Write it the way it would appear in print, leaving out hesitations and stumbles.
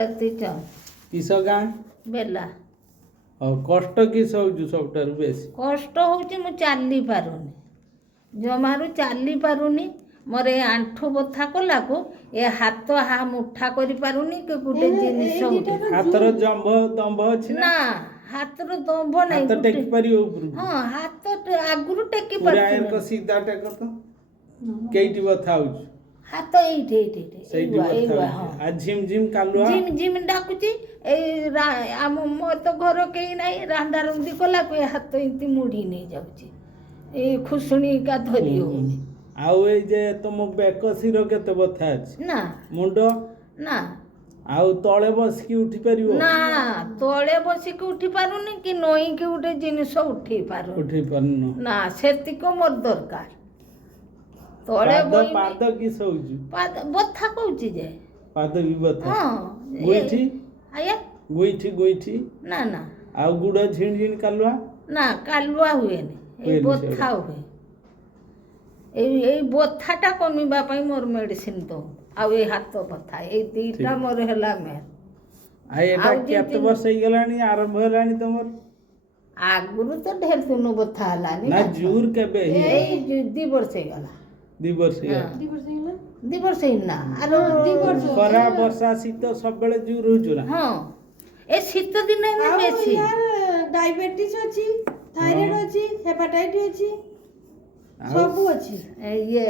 किस गाँ बेला और कष्ट किस हो सबटार बेस कष्ट होची मु चाली पारुनी जमारू चाली पारुनी मोर ए आंठू बथा कलाको ए हाथ हा मुठा करि पारुनी के गुटे जिनिस हाथर जंभ दंभ अछि ना हाथर दंभ नै हाथ टेकी परियो ऊपर हां हाथ आगुरु टेकी पूरा पारती एरको सीधा टेक तो केइटी बथा होछ हाथ एइठे ସେଇଠି ବଥା हां आ झिम झिम कालुआ जिम जिम डाकुची ए आम मो तो घर केही नाही रांदा रुंदी कला को हाथ इति मुड़ी नहीं जाउची ए खुसुणी का धरी होनी आउ ए जे तुम बेक सिर केते बथा अछि ना मुंड ना आउ तळे बस की उठी परिवो ना तळे बसी के उठी पारुनी कि नई के उठे जिनिस उठी पारु उठी परनो ना सेतिको मोर दरकार तळे पाद पाद की सौजु पाद बथा कहूची जे पाद भी बथा हां गोइठी आया गोइठी ना ना आउ गुड़ झिन झिन कालुआ ना कालुआ हुएनी ए बथा हुए এই বথাটা কমিবা পাই মোর মেডিসিন তো আর এই হাত বথা এই দুইটা মোর হেলা মে আই এটা কত বর্ষ হই গলানি আরম্ভ হলানি তোমার আগুরু তো ঢের দিন বথা হলানি না জোর কেবে এই 2 বর্ষ হই গলা 2 বর্ষ হই 2 বর্ষ হই না আর 2 বর্ষ খরা বর্ষা শীত সববেলে জোর হউছ না হ্যাঁ এ শীত দিনে বেশি ডায়াবেটিস ଅଛି থাইরয়েড ଅଛି হেপাটাইটিস ଅଛି ସବୁ ଅଛି ଇଏ